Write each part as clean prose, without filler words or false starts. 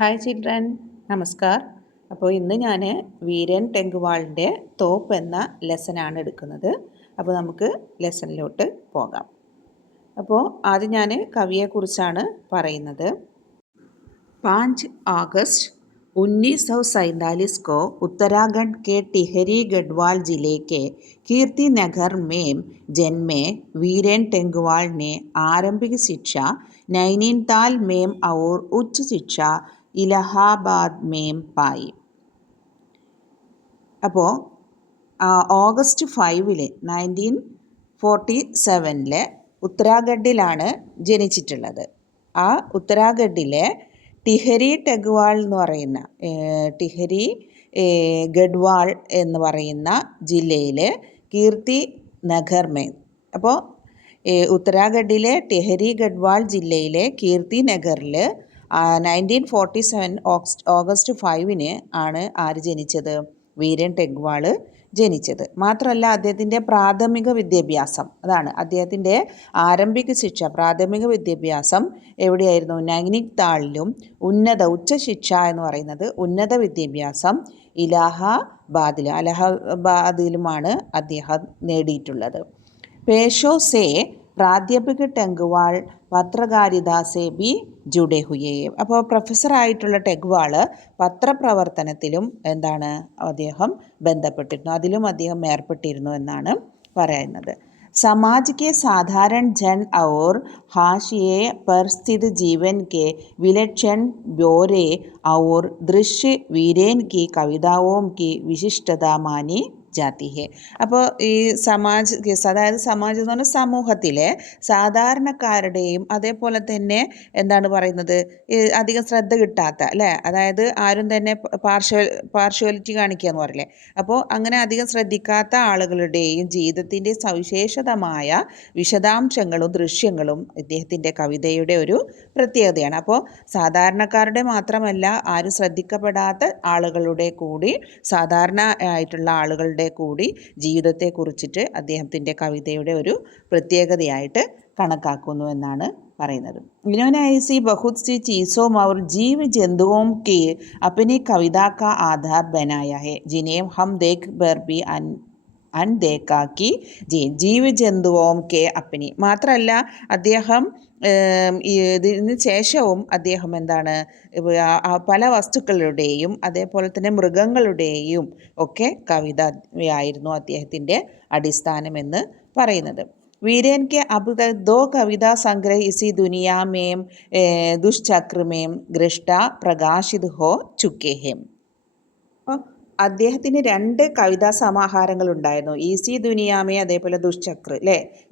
Hi children, നമസ്കാർ. അപ്പോൾ ഇന്ന് ഞാൻ വീരൻ ടെങ്കുവാളിൻ്റെ തോപ്പ് എന്ന ലെസനാണ് എടുക്കുന്നത്. അപ്പോൾ നമുക്ക് ലെസണിലോട്ട് പോകാം. അപ്പോൾ ആദ്യം ഞാൻ കവിയെക്കുറിച്ചാണ് പറയുന്നത്. 5 अगस्त 1947 को उत्तराखंड के टिहरी गढ़वाल जिले के कीर्ति नगर में जन्मे वीरेन टेंगवाल ने आरंभिक शिक्षा नैनीताल में और उच्च शिक्षा ഇലഹാബാദ് മേം പായി. അപ്പോൾ ഓഗസ്റ്റ് 5 1947 ഉത്തരാഖണ്ഡിലാണ് ജനിച്ചിട്ടുള്ളത്. ആ ഉത്തരാഖണ്ഡിലെ ടിഹരി ടെഗ്വാൾ എന്ന് പറയുന്ന ടിഹരി ഗഡ്വാൾ എന്ന് പറയുന്ന ജില്ലയിൽ കീർത്തി നഗർ മേം. അപ്പോൾ ഉത്തരാഖണ്ഡിലെ ടിഹരി ഗഡ്വാൾ ജില്ലയിലെ കീർത്തി നഗറിൽ 1947 ഓഗസ്റ്റ് 5 ആണ് ആര് ജനിച്ചത്? വീരൻ ടെഗ്വാൾ ജനിച്ചത്. മാത്രമല്ല അദ്ദേഹത്തിൻ്റെ പ്രാഥമിക വിദ്യാഭ്യാസം, അതാണ് അദ്ദേഹത്തിൻ്റെ ആരംഭിക ശിക്ഷ, പ്രാഥമിക വിദ്യാഭ്യാസം എവിടെയായിരുന്നു? നൈനിതാളിലും ഉച്ചശിക്ഷ എന്ന് പറയുന്നത് ഉന്നത വിദ്യാഭ്യാസം അലഹാബാദിലുമാണ് അദ്ദേഹം നേടിയിട്ടുള്ളത്. പേഷോ സേ പ്രാധ്യാപക ടെങ്കുവാൾ പത്രകാരിത സേ ബി ജുഡെ ഹുയേ. അപ്പോൾ പ്രൊഫസറായിട്ടുള്ള ടെഗ്വാൾ പത്രപ്രവർത്തനത്തിലും അദ്ദേഹം ബന്ധപ്പെട്ടിരുന്നു, അതിലും അദ്ദേഹം ഏർപ്പെട്ടിരുന്നു എന്നാണ് പറയുന്നത്. समाज के साधारण जन और हाशिए पर स्थित जीवन के विलक्षण ब्यौरे और दृश्य वीरेन की कविताओं की विशिष्टता मानी ജാതി ഹെ. അപ്പോൾ ഈ അതായത് സമാജം എന്ന് പറഞ്ഞാൽ സമൂഹത്തിലെ സാധാരണക്കാരുടെയും അതേപോലെ തന്നെ പറയുന്നത് അധികം ശ്രദ്ധ കിട്ടാത്ത അതായത് ആരും തന്നെ പാർഷ്വാലിറ്റി കാണിക്കുക എന്ന് പറയില്ലേ, അപ്പോൾ അങ്ങനെ അധികം ശ്രദ്ധിക്കാത്ത ആളുകളുടെയും ജീവിതത്തിൻ്റെ സവിശേഷതമായ വിശദാംശങ്ങളും ദൃശ്യങ്ങളും ഇദ്ദേഹത്തിൻ്റെ കവിതയുടെ ഒരു പ്രത്യേകതയാണ്. അപ്പോൾ സാധാരണക്കാരുടെ മാത്രമല്ല, ആരും ശ്രദ്ധിക്കപ്പെടാത്ത ആളുകളുടെ കൂടി, സാധാരണ ആയിട്ടുള്ള ആളുകളുടെ കൂടി ജീവിതത്തെക്കുറിച്ചിട്ട് അദ്ദേഹത്തിൻ്റെ കവിതയുടെ ഒരു പ്രത്യേകതയായിട്ട് കണക്കാക്കുന്നു എന്നാണ് പറയുന്നത്. इन्होंने ऐसी बहुत सी चीज़ों और जीव जंतुओं के अपनी कविता का आधार बनाया है जिन्हें हम देख कर भी അൻദേക്കാക്കി ജീവ ജന്തുവും കെ അപ്പനി. മാത്രമല്ല അദ്ദേഹം ഇതിന് ശേഷവും അദ്ദേഹം പല വസ്തുക്കളുടെയും അതേപോലെ തന്നെ മൃഗങ്ങളുടെയും ഒക്കെ കവിതയായിരുന്നു അദ്ദേഹത്തിൻ്റെ അടിസ്ഥാനമെന്ന് പറയുന്നത്. वीरेन के अब तक 2 कविता संग्रह इसी दुनिया में दुष्चक्र में दृष्टा प्रकाशित हो चुके हैं. അദ്ദേഹത്തിന് 2 കവിതാ സമാഹാരങ്ങൾ ഉണ്ടായിരുന്നു. ഈസി ദുനിയാമേ അതേപോലെ ദുഷ്ചക്ര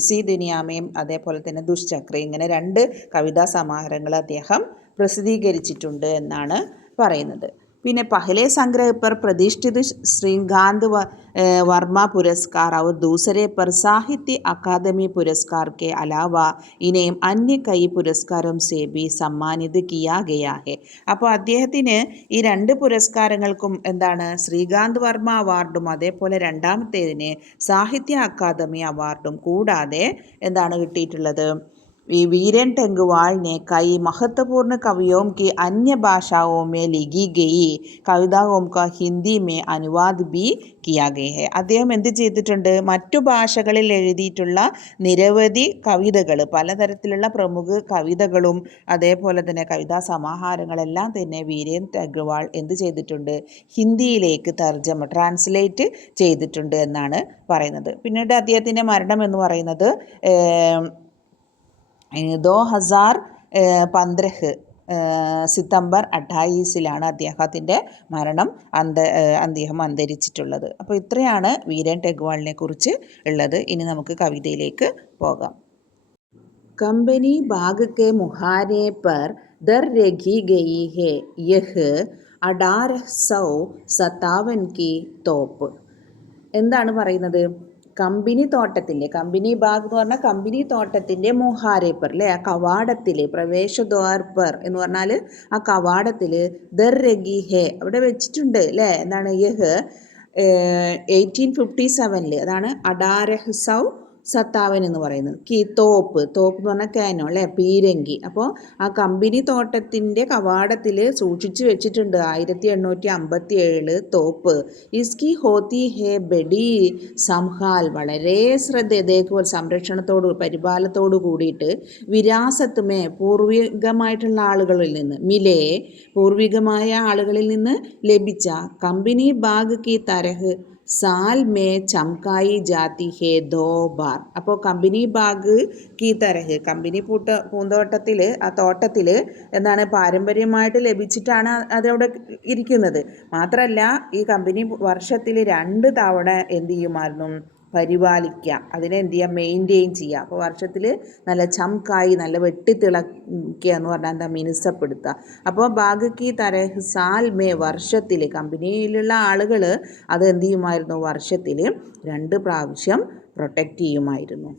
ഇസി ദുനിയാമയും അതേപോലെ തന്നെ ദുഷ്ചക്ര, ഇങ്ങനെ 2 കവിതാ സമാഹാരങ്ങൾ അദ്ദേഹം പ്രസിദ്ധീകരിച്ചിട്ടുണ്ട് എന്നാണ് പറയുന്നത്. പിന്നെ पहले संग्रह पर प्रतिष्ठित श्रीकांत वर्मा पुरस्कार और दूसरे पर साहित्य अकादमी पुरस्कार के अलावा इन्हें अन्य कई पुरस्कारों से भी सम्मानित किया गया है. അപ്പോൾ അദ്ദേഹത്തിന് ഈ 2 പുരസ്കാരങ്ങൾക്കും ശ്രീകാന്ത് വർമ്മ അവാർഡും അതേപോലെ രണ്ടാമത്തേതിന് സാഹിത്യ അക്കാദമി അവാർഡും കൂടാതെ കിട്ടിയിട്ടുള്ളത്? वीरेन टेंगवाल ने कई महत्वपूर्ण कवियों की अन्य भाषाओं में लिखी गई कविताओं का हिंदी में अनुवाद भी किया गया है. അദ്ദേഹം എന്ത് ചെയ്തിട്ടുണ്ട്? മറ്റു ഭാഷകളിൽ എഴുതിയിട്ടുള്ള നിരവധി കവിതകൾ, പലതരത്തിലുള്ള പ്രമുഖ കവിതകളും അതേപോലെ തന്നെ കവിതാ സമാഹാരങ്ങളെല്ലാം തന്നെ വീരൻ ടെഗ്വാൾ എന്ത് ചെയ്തിട്ടുണ്ട്? ഹിന്ദിയിലേക്ക് ട്രാൻസ്ലേറ്റ് ചെയ്തിട്ടുണ്ട് എന്നാണ് പറയുന്നത്. പിന്നീട് അദ്ദേഹത്തിൻ്റെ മരണം എന്ന് പറയുന്നത് 2015 സിതംബർ 28 അദ്ദേഹത്തിൻ്റെ മരണം അദ്ദേഹം അന്തരിച്ചിട്ടുള്ളത്. അപ്പോൾ ഇത്രയാണ് വീരൻ ടെഗ്വാളിനെ കുറിച്ച് ഉള്ളത്. ഇനി നമുക്ക് കവിതയിലേക്ക് പോകാം. കമ്പനി ബാഗ് കെ മുഹാരെ പർ ദർ രഖി ഗയി ഹെ യഹ് 1857 की തോപ്പ്. എന്താണ് പറയുന്നത്? കമ്പനി ബാഗ് എന്ന് പറഞ്ഞാൽ കമ്പനി തോട്ടത്തിൻ്റെ മുഹാരേപ്പർ ആ കവാടത്തിൽ, പ്രവേശദ്വാർ പർ എന്ന് പറഞ്ഞാൽ ആ കവാടത്തിൽ ദർ രഗി ഹെ അവിടെ വെച്ചിട്ടുണ്ട് യഹ് 1857 അതാണ് 1857 57 എന്ന് പറയുന്നത്. തോപ്പ് എന്ന് പറഞ്ഞാൽ കാനോ അല്ലേ, പീരങ്കി. അപ്പോൾ ആ കമ്പനി തോട്ടത്തിൻ്റെ കവാടത്തിൽ സൂക്ഷിച്ചു വെച്ചിട്ടുണ്ട് 1857 തോപ്പ്. ഇസ്കി ഹോത്തി ഹേ ബഡി സംഹാൽ, വളരെ ശ്രദ്ധ സംരക്ഷണത്തോട് പരിപാലനത്തോട് കൂടിയിട്ട് വിരാസത്തുമേ പൂർവികമായിട്ടുള്ള ആളുകളിൽ നിന്ന് പൂർവികമായ ആളുകളിൽ നിന്ന് ലഭിച്ച കമ്പനി ബാഗ് കി തരഹ് സാൽ മേ ചംകായി ജാതി ഹേ ദോ ബാർ. അപ്പോൾ കമ്പനി ബാഗ് കി തരഹ്, കമ്പനി പൂന്തോട്ടത്തിൽ ആ തോട്ടത്തിൽ എന്താണ് പാരമ്പര്യമായിട്ട് ലഭിച്ചിട്ടാണ് അതവിടെ ഇരിക്കുന്നത്. മാത്രമല്ല ഈ കമ്പനി വർഷത്തിൽ 2 തവണ എന്ത് ചെയ്യുമായിരുന്നു, പരിപാലിക്കുക, അതിനെ എന്ത് ചെയ്യുക, മെയിൻറ്റെയിൻ ചെയ്യുക. അപ്പോൾ വർഷത്തിൽ നല്ല ചംകായി, നല്ല വെട്ടിത്തിളക്കുക എന്ന് പറഞ്ഞാൽ എന്താ, മിനുസപ്പെടുത്തുക. അപ്പോൾ ബാഗ് കി തരഹ് സാൽ മേ, വർഷത്തിൽ കമ്പനിയിലുള്ള ആളുകൾ അത് എന്ത് ചെയ്യുമായിരുന്നു, വർഷത്തിൽ 2 പ്രാവശ്യം പ്രൊട്ടക്റ്റ് ചെയ്യുമായിരുന്നു.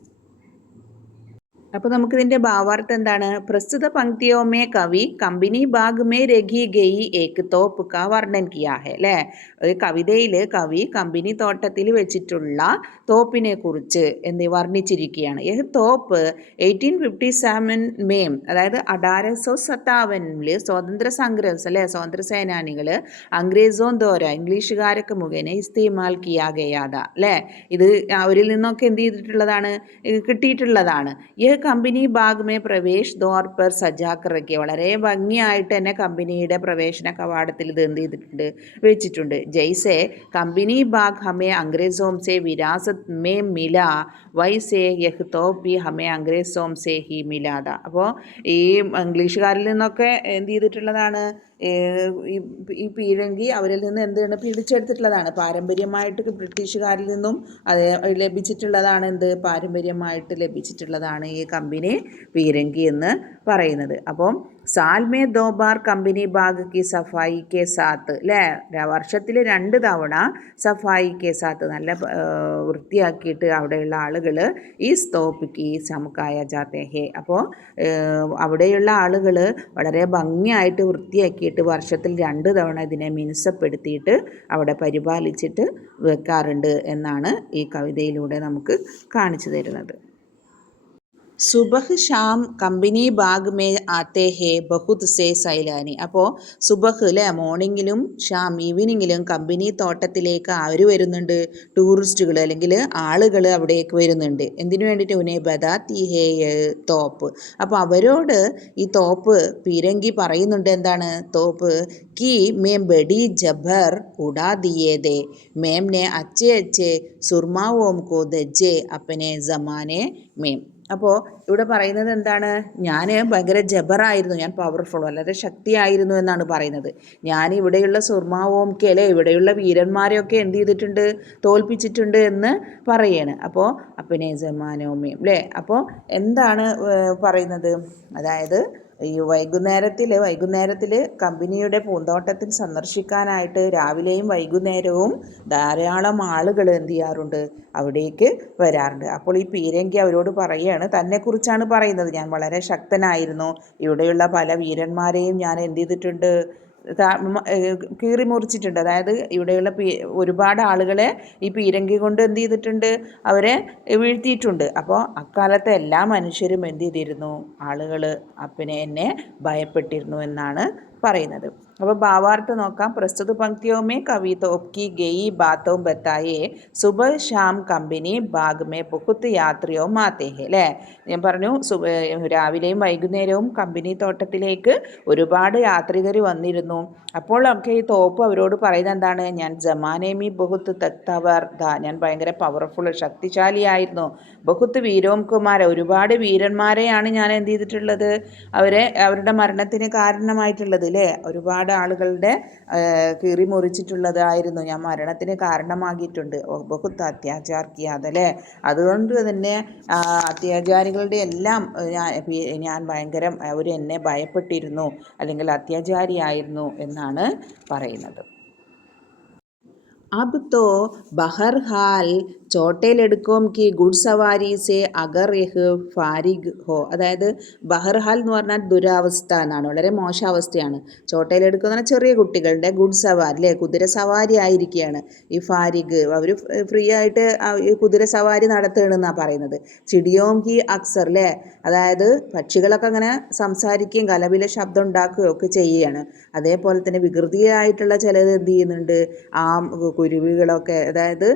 അപ്പോൾ നമുക്കിതിൻ്റെ ഭാവാർത്ഥം എന്താണ്? പ്രസ്തുത പങ്ക്തിയോ മേ കവി കമ്പനി ബാഗ് മേ രഖി ഗയി ഏക് തോപ്പ് കാ വർണ്ണൻ കിയാ ഹെ അല്ലേ. ഒരു കവിതയിൽ കവി കമ്പനി തോട്ടത്തിൽ വെച്ചിട്ടുള്ള തോപ്പിനെ കുറിച്ച് വർണ്ണിച്ചിരിക്കുകയാണ്. ഈ തോപ്പ് 1857 മേം, അതായത് 1857 സ്വാതന്ത്ര്യ സംഗ്രാം അല്ലേ, സ്വാതന്ത്ര്യ സേനാനികൾ അംഗ്രേസോൻ ദോര, ഇംഗ്ലീഷുകാരൊക്കെ മുഖേന ഇസ്തേമാൽ കിയാ ഗയാദ അല്ലേ. ഇത് അവരിൽ നിന്നൊക്കെ എന്ത് ചെയ്തിട്ടുള്ളതാണ്, കിട്ടിയിട്ടുള്ളതാണ്. ഈ company bag may Pravesh Duar പർ സജാക്കർ റക്കിയ, വളരെ ഭംഗിയായിട്ട് തന്നെ കമ്പനിയുടെ പ്രവേശന കവാടത്തിൽ ഇത് എന്ത് ചെയ്തിട്ടുണ്ട്, വെച്ചിട്ടുണ്ട്. ജയ്സെ കമ്പനി ബാഗ് ഹമേ അംഗ്രേസോം സെ വിരാസത് മേ മില വൈസെ യഹ് തോപ്പി ഹമേ അംഗ്രേസോം സെ ഹി മിലാദ. അപ്പോൾ ഈ ഇംഗ്ലീഷുകാരിൽ നിന്നൊക്കെ എന്ത് ചെയ്തിട്ടുള്ളതാണ്, ഈ പീരങ്കി അവരിൽ നിന്ന് എന്താണ് പിടിച്ചെടുത്തിട്ടുള്ളതാണ്. പാരമ്പര്യമായിട്ട് ബ്രിട്ടീഷുകാരിൽ നിന്നും അത് ലഭിച്ചിട്ടുള്ളതാണ്. പാരമ്പര്യമായിട്ട് ലഭിച്ചിട്ടുള്ളതാണ് ഈ കമ്പനി പീരങ്കി എന്ന് പറയുന്നത്. അപ്പം സാൽമേ ദോ ബാർ കമ്പനി ബാഗ് കി സഫായി കെ സാത്ത് അല്ലേ, വർഷത്തിൽ 2 തവണ സഫായി കെ സാത്ത്, നല്ല വൃത്തിയാക്കിയിട്ട് അവിടെയുള്ള ആളുകൾ ഈ സ്തോപ്പിക്ക് ചമക്കായ ജാത്തെ ഹേ. അപ്പോൾ അവിടെയുള്ള ആളുകൾ വളരെ ഭംഗിയായിട്ട് വൃത്തിയാക്കിയിട്ട് വർഷത്തിൽ 2 തവണ ഇതിനെ മിനുസപ്പെടുത്തിയിട്ട് അവിടെ പരിപാലിച്ചിട്ട് വെക്കാറുണ്ട് എന്നാണ് ഈ കവിതയിലൂടെ നമുക്ക് കാണിച്ചു തരുന്നത്. സുബഹ് ഷാം കമ്പനി ബാഗ് മേ ആത്തേ ഹേ ബഹുത് സേ സൈലാനി. അപ്പോൾ സുബഹ് അല്ലേ, മോർണിംഗിലും ഷാം ഈവനിങ്ങിലും കമ്പനി തോട്ടത്തിലേക്ക് ആര് വരുന്നുണ്ട്, ടൂറിസ്റ്റുകൾ അല്ലെങ്കിൽ ആളുകൾ അവിടേക്ക് വരുന്നുണ്ട്. എന്തിനു വേണ്ടിയിട്ട്, ഉനെ ബദാത്തി ഹേ തോപ്പ്. അപ്പോൾ അവരോട് ഈ തോപ്പ് പീരങ്കി പറയുന്നുണ്ട്, എന്താണ്, തോപ്പ് കി മേം ബഡി ജബർ ഉടാ ദിയേ ദേ, മേം നെ അച്ചേ അച്ചേ സുർമാവോം കോ ദജ്ജേ അപ്പനെ ജമാനെ മേം. അപ്പോൾ ഇവിടെ പറയുന്നത് എന്താണ്, ഞാൻ ഭയങ്കര ജബറായിരുന്നു, ഞാൻ പവർഫുൾ, വളരെ ശക്തിയായിരുന്നു എന്നാണ് പറയുന്നത്. ഞാൻ ഇവിടെയുള്ള സുർമാവോംക്കെ അല്ലേ, ഇവിടെയുള്ള വീരന്മാരെയൊക്കെ എന്ത് ചെയ്തിട്ടുണ്ട്, തോൽപ്പിച്ചിട്ടുണ്ട് എന്ന് പറയാണ്. അപ്പോൾ അപ്പനെ ജമാനോമയും അല്ലേ. അപ്പോൾ എന്താണ് പറയുന്നത്, അതായത് ഈ വൈകുന്നേരത്തിൽ കമ്പനിയുടെ പൂന്തോട്ടത്തിൽ സന്ദർശിക്കാനായിട്ട് രാവിലെയും വൈകുന്നേരവും ധാരാളം ആളുകൾ എന്ത് ചെയ്യാറുണ്ട്, അവിടേക്ക് വരാറുണ്ട്. അപ്പോൾ ഈ പീരങ്കി അവരോട് പറയുകയാണ്, തന്നെക്കുറിച്ചാണ് പറയുന്നത്, ഞാൻ വളരെ ശക്തനായിരുന്നു, ഇവിടെയുള്ള പല വീരന്മാരെയും ഞാൻ എന്ത് ചെയ്തിട്ടുണ്ട്, കീറി മുറിച്ചിട്ടുണ്ട്. അതായത് ഇവിടെയുള്ള ഒരുപാട് ആളുകളെ ഈ പീരങ്കി കൊണ്ട് എന്ത് ചെയ്തിട്ടുണ്ട്, അവരെ വീഴ്ത്തിയിട്ടുണ്ട്. അപ്പോൾ അക്കാലത്തെ എല്ലാ മനുഷ്യരും എന്ത് ചെയ്തിരുന്നു, ആളുകൾ എന്നെ ഭയപ്പെട്ടിരുന്നു എന്നാണ് പറയുന്നത്. അപ്പോൾ ഭാവാർത്ഥം നോക്കാം. പ്രസ്തുത പങ്ക്തിയോ മേ കവി തോപ്പ് കി ഗയി ബാത്തോ ബത്തായേ സുബഹ് ഷാം കമ്പനി ബാഗ് മേ ബഹുത്ത് യാത്രിയോ മാത്തേ ഹേ അല്ലേ. ഞാൻ പറഞ്ഞു രാവിലെയും വൈകുന്നേരവും കമ്പനി തോട്ടത്തിലേക്ക് ഒരുപാട് യാത്രികർ വന്നിരുന്നു. അപ്പോൾ ഒക്കെ ഈ തോപ്പ് അവരോട് പറയുന്നത് എന്താണ്, ഞാൻ ജമാനേമി ബഹുത്ത് തക്തവർ ദ, ഞാൻ ഭയങ്കര പവർഫുൾ ശക്തിശാലിയായിരുന്നു. ബഹുത്ത് വീരോം കുമാര, ഒരുപാട് വീരന്മാരെയാണ് ഞാൻ എന്ത് ചെയ്തിട്ടുള്ളത്, അവരുടെ മരണത്തിന് കാരണമായിട്ടുള്ളത് അല്ലേ. ഒരുപാട് ആളുകളുടെ കീറി മുറിച്ചിട്ടുള്ളതായിരുന്നു, ഞാൻ മരണത്തിന് കാരണമാക്കിയിട്ടുണ്ട്. ബഹുത്ത് അത്യാചാർ കിയാദല്ലേ, അതുകൊണ്ട് തന്നെ അത്യാചാരികളുടെ എല്ലാം ഞാൻ ഭയങ്കര, അവർ എന്നെ ഭയപ്പെട്ടിരുന്നു അല്ലെങ്കിൽ അത്യാചാരിയായിരുന്നു എന്നാണ് പറയുന്നത്. अब तो ബഹർഹാൽ ചോട്ടയിലെടുക്കും കി ഗുഡ് സവാരി സെ അഗർ യഹ് ഫാരിഗ് ഹോ. അതായത് ബഹർഹാൽ എന്ന് പറഞ്ഞാൽ ദുരവസ്ഥ എന്നാണ്, വളരെ മോശം അവസ്ഥയാണ്. ചോട്ടയിലെടുക്കുക എന്ന് പറഞ്ഞാൽ ചെറിയ കുട്ടികളുടെ ഗുഡ് സവാരി അല്ലേ, കുതിര സവാരി ആയിരിക്കുകയാണ് ഈ ഫാരിഗ്. അവർ ഫ്രീ ആയിട്ട് ഈ കുതിര സവാരി നടത്തുകയാണെന്നാണ് പറയുന്നത്. ചിടിയോം കി അക്സർ അല്ലേ, അതായത് പക്ഷികളൊക്കെ അങ്ങനെ സംസാരിക്കുകയും കലപില ശബ്ദം ഉണ്ടാക്കുകയും ഒക്കെ ചെയ്യുകയാണ്. അതേപോലെ തന്നെ വികൃതിയായിട്ടുള്ള ചിലത് എന്ത് ചെയ്യുന്നുണ്ട്, ആ കുരുവികളൊക്കെ, അതായത്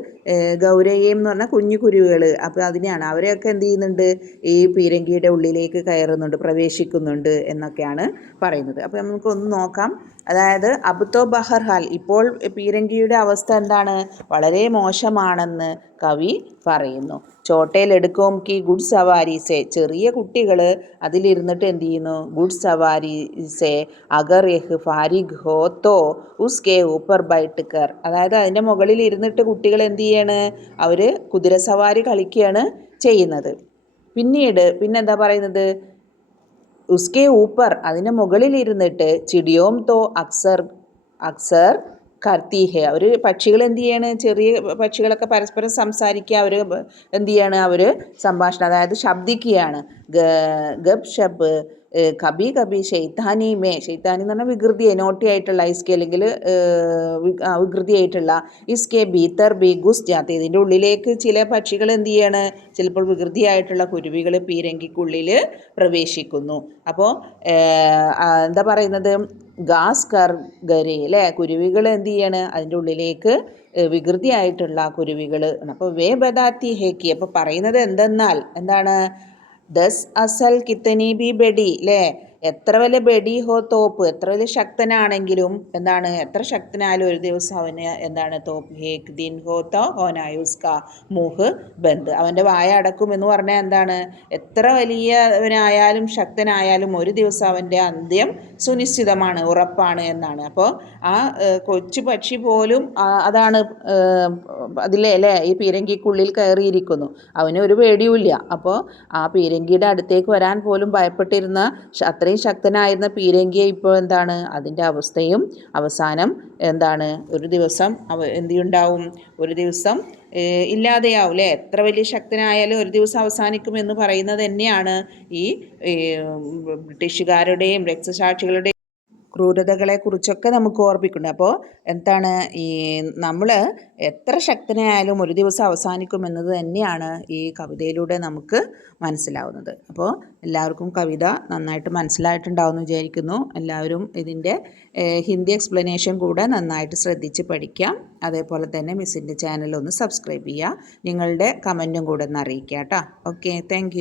ഗൗരയം എന്ന് പറഞ്ഞാൽ കുഞ്ഞു കുരുവികൾ, അപ്പോൾ അതിനെയാണ് അവരെയൊക്കെ എന്ത് ചെയ്യുന്നുണ്ട്, ഈ പീരങ്കിയുടെ ഉള്ളിലേക്ക് കയറുന്നുണ്ട്, പ്രവേശിക്കുന്നുണ്ട് എന്നൊക്കെയാണ് പറയുന്നത്. അപ്പോൾ നമുക്കൊന്ന് നോക്കാം. അതായത് അബ്തോ ബഹർഹാൽ, ഇപ്പോൾ പീരങ്കിയുടെ അവസ്ഥ എന്താണ്, വളരെ മോശമാണെന്ന് കവി പറയുന്നു. ചോട്ടയിലെടുക്കും കി ഗുഡ് സവാരീസെ, ചെറിയ കുട്ടികൾ അതിലിരുന്നിട്ട് എന്ത് ചെയ്യുന്നു, ഗുഡ് സവാരീസെ അഗർ യഹ് ഫാരിഗ് ഹോ തോ ഉസ്കെ ഊപ്പർ ബൈട്ട് കർ, അതായത് അതിൻ്റെ മുകളിൽ ഇരുന്നിട്ട് കുട്ടികൾ എന്ത് ചെയ്യാണ്, അവർ കുതിരസവാരി കളിക്കുകയാണ് ചെയ്യുന്നത്. പിന്നെന്താ പറയുന്നത്, ഉസ്കെ ഊപ്പർ, അതിൻ്റെ മുകളിൽ ഇരുന്നിട്ട് ചിടിയോം തോ അക്സർ അക്സർ കർത്തി ഹെ, അവർ പക്ഷികൾ എന്ത് ചെയ്യാണ്, ചെറിയ പക്ഷികളൊക്കെ പരസ്പരം സംസാരിക്കുക, അവർ എന്ത് ചെയ്യാണ്, അവർ സംഭാഷണം, അതായത് ശബ്ദിക്കുകയാണ്. ഗബ് ഷബ് കബി കബി ഷെയ്ത്താനി മേ, ഷെയ്ത്താനി എന്ന് പറഞ്ഞാൽ വികൃതിയെ, നോട്ടിയായിട്ടുള്ള ഇസ്കെ, അല്ലെങ്കിൽ വികൃതിയായിട്ടുള്ള ഇസ്കെ ബീത്തർ ബി ഗുസ് ജാത്തി, ഇതിൻ്റെ ഉള്ളിലേക്ക് ചില പക്ഷികൾ എന്ത് ചെയ്യാണ്, ചിലപ്പോൾ വികൃതിയായിട്ടുള്ള കുരുവികൾ പീരങ്കിക്കുള്ളിൽ പ്രവേശിക്കുന്നു. അപ്പോൾ എന്താ പറയുന്നത്, ഗാസ് കർ ഗരെ അല്ലേ, കുരുവികൾ എന്ത് ചെയ്യാണ്, അതിൻ്റെ ഉള്ളിലേക്ക് വികൃതിയായിട്ടുള്ള കുരുവികൾ. അപ്പോൾ വേ ബദാത്തി ഹേക്കി, അപ്പോൾ പറയുന്നത് എന്താണ്, ദസ് അസൽ കിത്തനി ബി ബെഡി അല്ലേ, എത്ര വലിയ ബെഡി ഹോ തോപ്പ്, എത്ര വലിയ ശക്തനാണെങ്കിലും എന്താണ്, എത്ര ശക്തനായാലും ഒരു ദിവസം അവന് എന്താണ്, തോപ്പ് ഹേക്ക് ദിൻ ഹോത്തോ ഹോനായുസ്ക മുഹ് ബന്ദ്, അവൻ്റെ വായ അടക്കും എന്ന് പറഞ്ഞാൽ എന്താണ്, എത്ര വലിയവനായാലും ശക്തനായാലും ഒരു ദിവസം അവൻ്റെ അന്ത്യം സുനിശ്ചിതമാണ്, ഉറപ്പാണ് എന്നാണ്. അപ്പോൾ ആ കൊച്ചു പക്ഷി പോലും അതാണ് അതിലെ അല്ലേ, ഈ പീരങ്കിക്കുള്ളിൽ കയറിയിരിക്കുന്നു, അവന് ഒരു പേടിയുമില്ല. അപ്പോൾ ആ പീരങ്കിയുടെ അടുത്തേക്ക് വരാൻ പോലും ഭയപ്പെട്ടിരുന്ന അത്രയും ശക്തനായിരുന്ന പീരങ്കിയെ ഇപ്പോൾ എന്താണ്, അതിൻ്റെ അവസ്ഥയും അവസാനം എന്താണ്, ഒരു ദിവസം എന്തുണ്ടാവും, ഒരു ദിവസം ഇല്ലാതെയാവും അല്ലേ, എത്ര വലിയ ശക്തനായാലും ഒരു ദിവസം അവസാനിക്കുമെന്ന് പറയുന്നത് തന്നെയാണ് ഈ ബ്രിട്ടീഷുകാരുടെയും രക്തസാക്ഷികളുടെയും ക്രൂരതകളെക്കുറിച്ചൊക്കെ നമുക്ക് ഓർമ്മിക്കുന്നുണ്ട്. അപ്പോൾ എന്താണ്, ഈ നമ്മൾ എത്ര ശക്തനായാലും ഒരു ദിവസം അവസാനിക്കുമെന്നത് തന്നെയാണ് ഈ കവിതയിലൂടെ നമുക്ക് മനസ്സിലാവുന്നത്. അപ്പോൾ എല്ലാവർക്കും കവിത നന്നായിട്ട് മനസ്സിലായിട്ടുണ്ടാവുമെന്ന് വിചാരിക്കുന്നു. എല്ലാവരും ഇതിൻ്റെ ഹിന്ദി എക്സ്പ്ലനേഷൻ കൂടെ നന്നായിട്ട് ശ്രദ്ധിച്ച് പഠിക്കാം. അതേപോലെ തന്നെ മിസ്സിൻ്റെ ചാനൽ ഒന്ന് സബ്സ്ക്രൈബ് ചെയ്യുക, നിങ്ങളുടെ കമൻറ്റും കൂടെ ഒന്ന് അറിയിക്കുക കേട്ടോ. Okay, thank